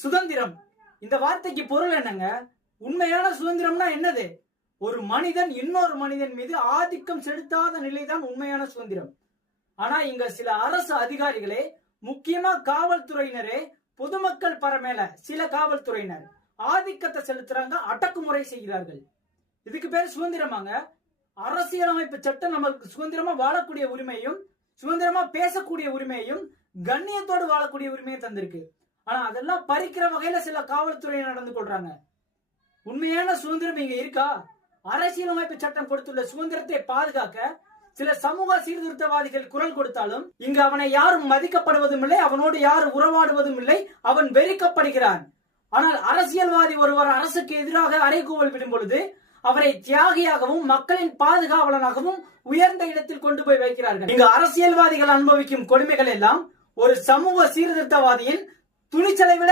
சுதந்திரம் இந்த வார்த்தைக்கு பொருள் என்னங்க? உண்மையான சுதந்திரம்னா என்னது? ஒரு மனிதன் இன்னொரு மனிதன் மீது ஆதிக்கம் செலுத்தாத நிலைதான் உண்மையான சுதந்திரம். ஆனா இங்க சில அரசு அதிகாரிகளே, முக்கியமா காவல்துறையினரே, பொதுமக்கள் பரமேல சில காவல்துறையினர் ஆதிக்கத்தை செலுத்துறாங்க, அடக்குமுறை செய்கிறார்கள். இதுக்கு பேர் சுதந்திரமாங்க? அரசியலமைப்பு சட்டம் நமக்கு சுதந்திரமா வாழக்கூடிய உரிமையும், சுதந்திரமா பேசக்கூடிய உரிமையும், கண்ணியத்தோடு வாழக்கூடிய உரிமையை தந்திருக்கு. ஆனா அதெல்லாம் பறிக்கிற வகையில சில காவல்துறையினர் நடந்து கொள்றாங்க. உண்மையான சுதந்திரம் இங்க இருக்கா? அரசியலமைப்பு சட்டம் கொடுத்துள்ள சுதந்திரத்தை பாதுகாக்க சில சமூக சீர்திருத்தவாதிகள் குரல் கொடுத்தாலும் இங்கு அவனை யாரும் மதிக்கப்படுவதும் இல்லை, அவனோடு யாரும் உறவாடுவதும் இல்லை, அவன் வெறுக்கப்படுகிறான். ஆனால் அரசியல்வாதி ஒருவர் அரசுக்கு எதிராக அறைகூவல் விடும் பொழுது அவரை தியாகியாகவும் மக்களின் பாதுகாவலனாகவும் உயர்ந்த இடத்தில் கொண்டு போய் வைக்கிறார்கள். இங்கு அரசியல்வாதிகள் அனுபவிக்கும் கொடுமைகள் எல்லாம் ஒரு சமூக சீர்திருத்தவாதியின் துணிச்சலை விட